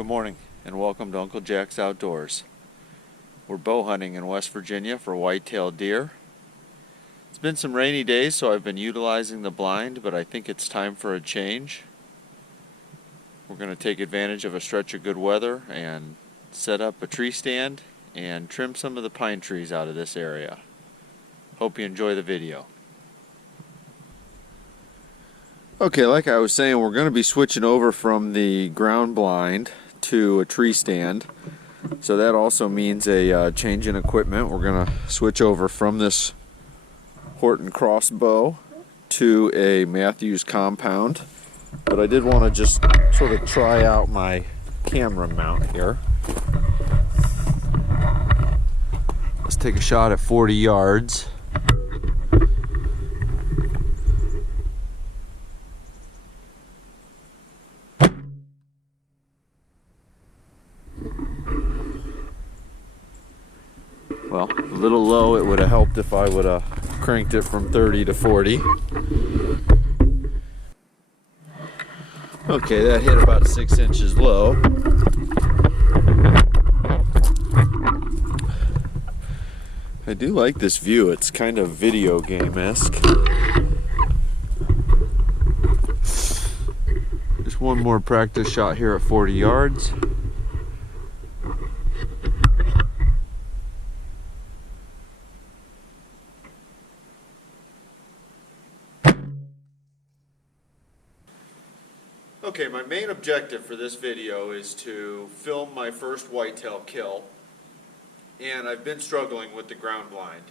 Good morning and welcome to Uncle Jack's Outdoors. We're bow hunting in West Virginia for whitetail deer. It's been some rainy days, so I've been utilizing the blind, but I think it's time for a change. We're going to take advantage of a stretch of good weather and set up a tree stand and trim some of the pine trees out of this area. Hope you enjoy the video. Okay, like I was saying, we're going to be switching over from the ground blind to a tree stand. So that also means a change in equipment. We're going to switch over from this Horton crossbow to a Mathews compound. But I did want to just sort of try out my camera mount here. Let's take a shot at 40 yards. Well, a little low. It would have helped if I would have cranked it from 30 to 40. Okay, that hit about 6 inches low. I do like this view. It's kind of video game-esque. Just one more practice shot here at 40 yards. Okay, my main objective for this video is to film my first whitetail kill, and I've been struggling with the ground blind.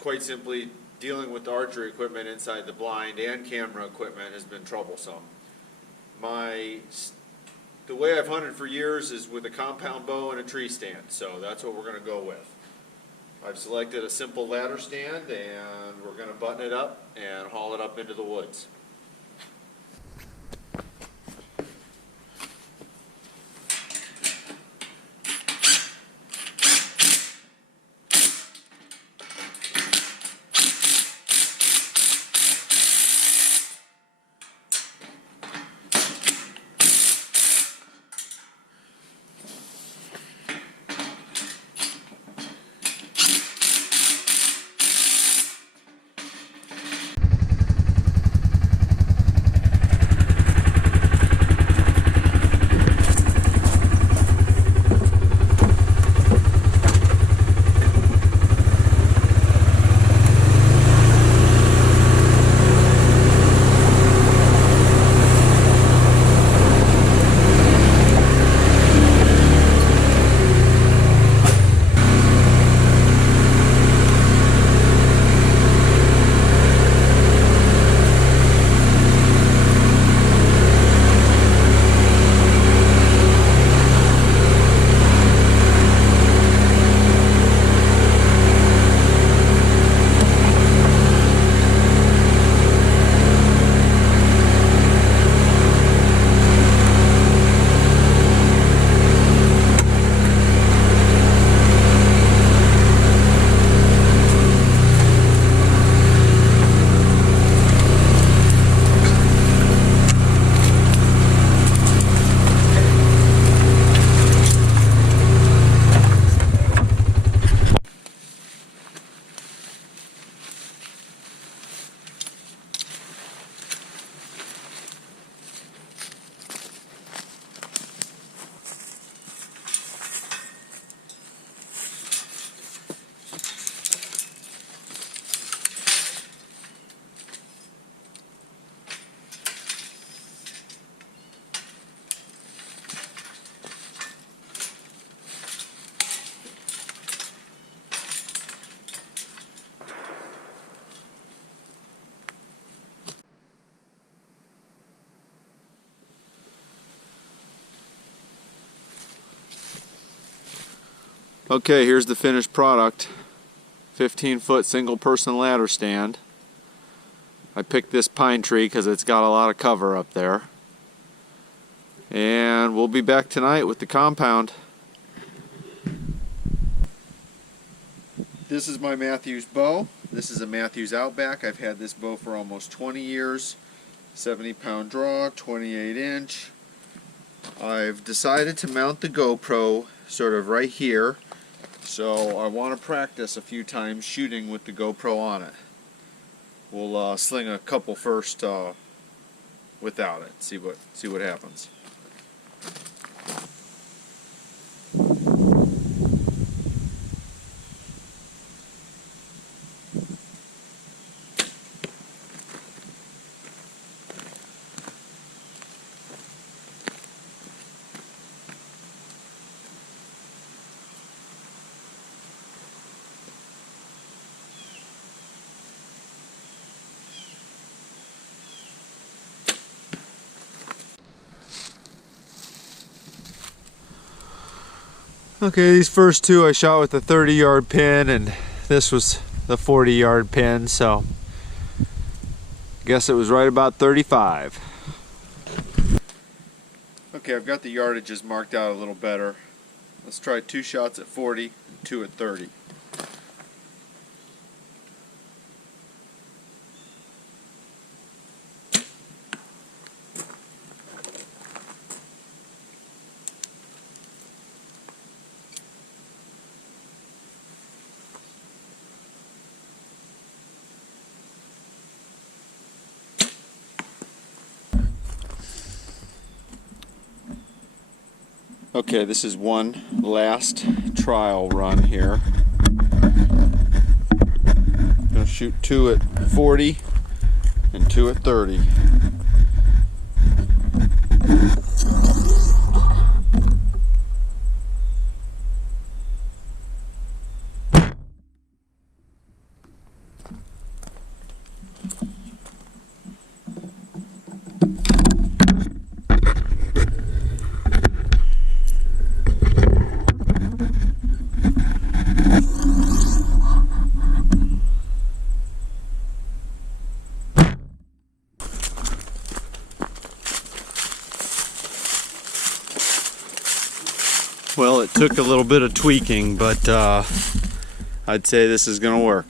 Quite simply, dealing with the archery equipment inside the blind and camera equipment has been troublesome. The way I've hunted for years is with a compound bow and a tree stand, so that's what we're going to go with. I've selected a simple ladder stand, and we're going to button it up and haul it up into the woods. Okay, here's the finished product. 15-foot single person ladder stand. I picked this pine tree because it's got a lot of cover up there. And we'll be back tonight with the compound. This is my Mathews bow. This is a Mathews Outback. I've had this bow for almost 20 years. 70-pound draw, 28-inch. I've decided to mount the GoPro sort of right here, so I want to practice a few times shooting with the GoPro on it. We'll sling a couple first without it. See what happens. Okay, these first two I shot with a 30-yard pin, and this was the 40-yard pin, so I guess it was right about 35. Okay, I've got the yardages marked out a little better. Let's try 2 shots at 40 and 2 at 30. Okay, this is one last trial run here. I'm going to shoot 2 at 40 and 2 at 30. Well, it took a little bit of tweaking, but I'd say this is going to work.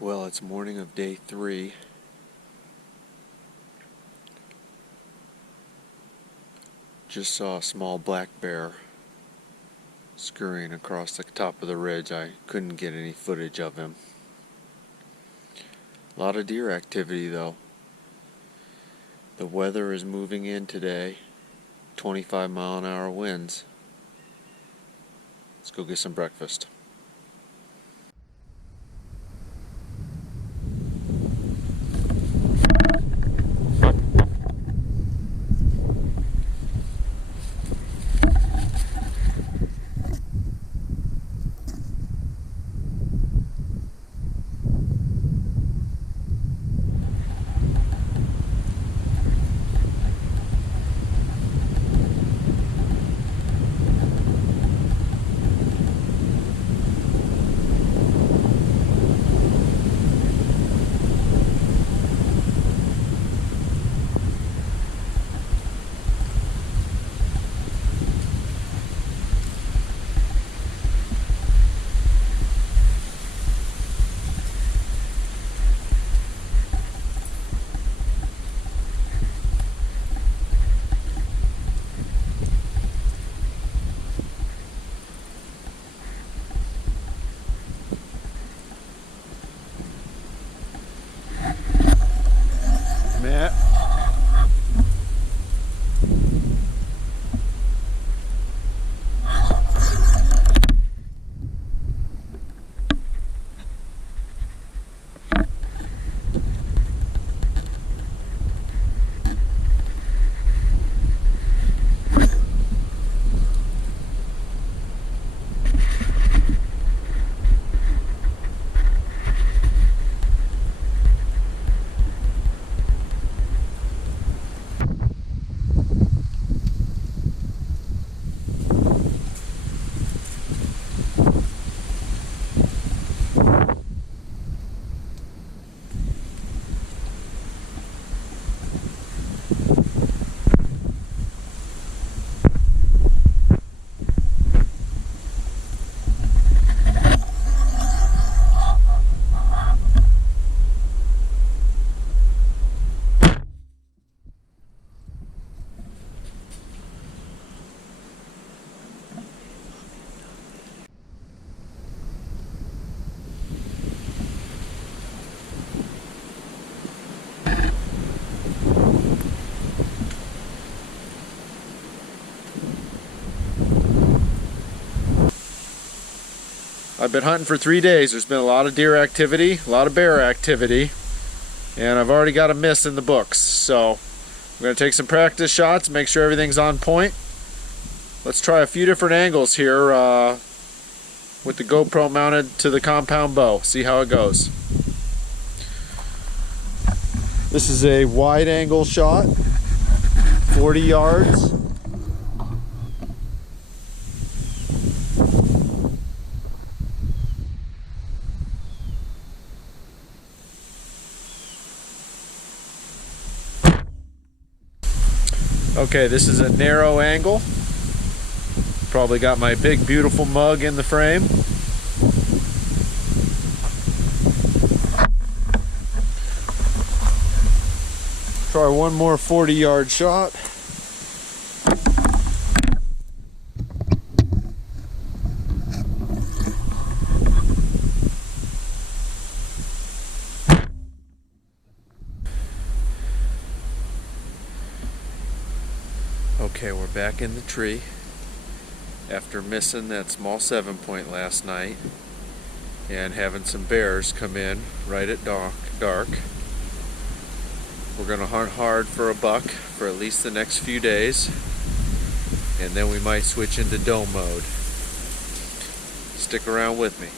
Well, it's morning of day 3. Just saw a small black bear scurrying across the top of the ridge. I couldn't get any footage of him. A lot of deer activity though. The weather is moving in today. 25-mile-an-hour winds. Let's go get some breakfast. Matt. I've been hunting for 3 days. There's been a lot of deer activity, a lot of bear activity, and I've already got a miss in the books. So I'm going to take some practice shots, make sure everything's on point. Let's try a few different angles here with the GoPro mounted to the compound bow. See how it goes. This is a wide angle shot, 40 yards. Okay, this is a narrow angle. Probably got my big beautiful mug in the frame. Try one more 40-yard shot. Okay, we're back in the tree after missing that small 7-point last night and having some bears come in right at dark. We're going to hunt hard for a buck for at least the next few days, and then we might switch into dome mode. Stick around with me.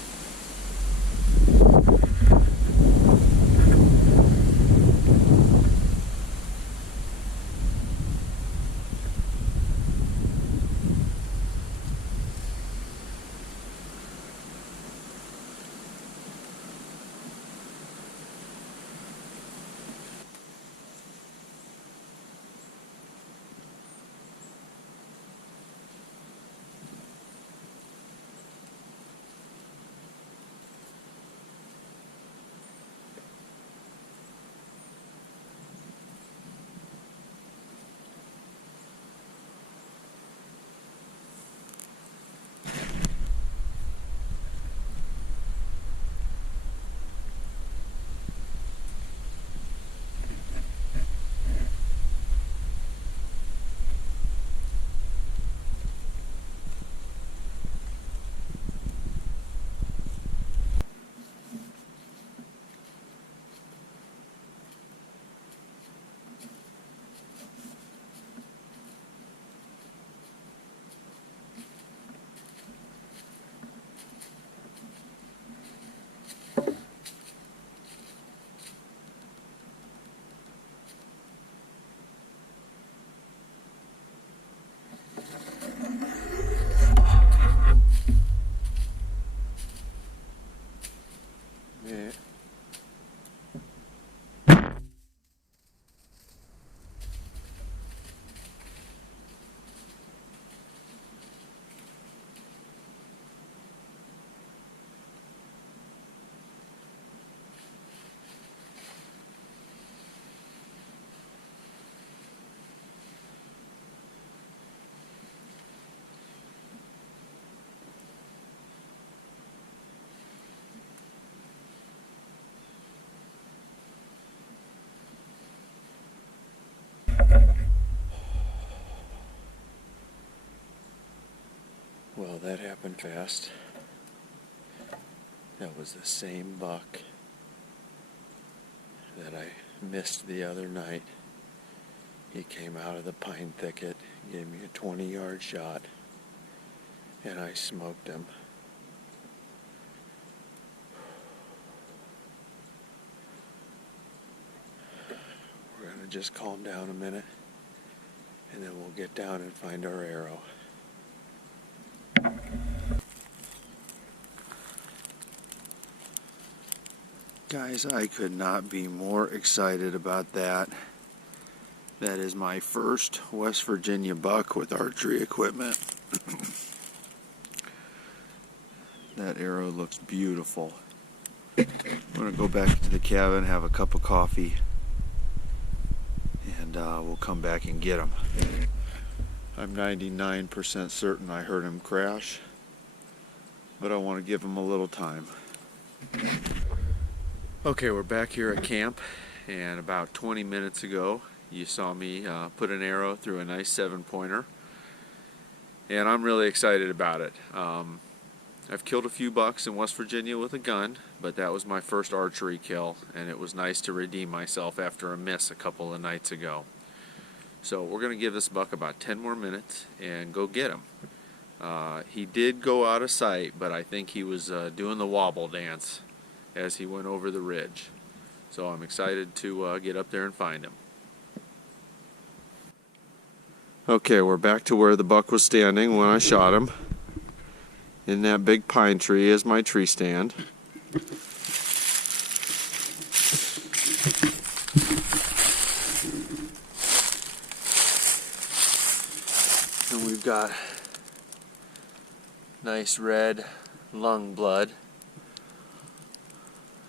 that happened fast. That was the same buck that I missed the other night. He came out of the pine thicket, gave me a 20-yard shot, and I smoked him. We're gonna just calm down a minute, and then we'll get down and find our arrow. Guys, I could not be more excited about that. That is my first West Virginia buck with archery equipment. That arrow looks beautiful. I'm going to go back to the cabin, have a cup of coffee, and we'll come back and get him. I'm 99% certain I heard him crash, but I want to give him a little time. Okay, we're back here at camp, and about 20 minutes ago you saw me put an arrow through a nice 7-pointer, and I'm really excited about it. I've killed a few bucks in West Virginia with a gun, but that was my first archery kill, and it was nice to redeem myself after a miss a couple of nights ago. So we're going to give this buck about 10 more minutes and go get him. He did go out of sight, but I think he was doing the wobble dance as he went over the ridge. So I'm excited to get up there and find him. Okay, we're back to where the buck was standing when I shot him. In that big pine tree is my tree stand. And we've got nice red lung blood.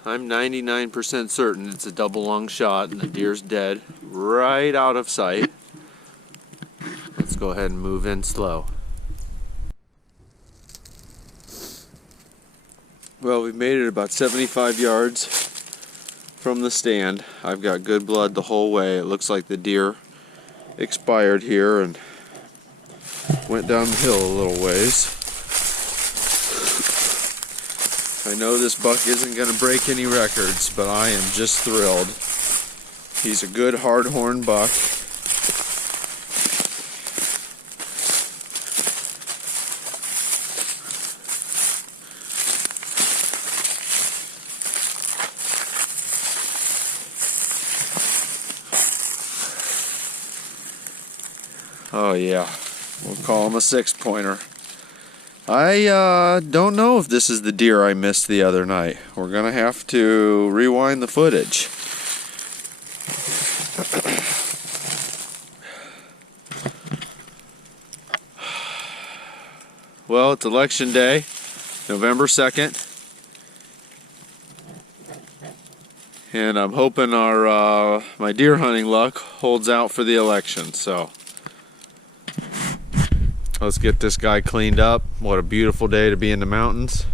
I'm 99% certain it's a double lung shot and the deer's dead, right out of sight. Let's go ahead and move in slow. Well, we've made it about 75 yards from the stand. I've got good blood the whole way. It looks like the deer expired here and went down the hill a little ways. I know this buck isn't going to break any records, but I am just thrilled. He's a good hard-horn buck. Oh yeah, we'll call him a 6-pointer. I don't know if this is the deer I missed the other night. We're gonna have to rewind the footage. Well, it's election day, November 2nd. And I'm hoping my deer hunting luck holds out for the election, so let's get this guy cleaned up. What a beautiful day to be in the mountains.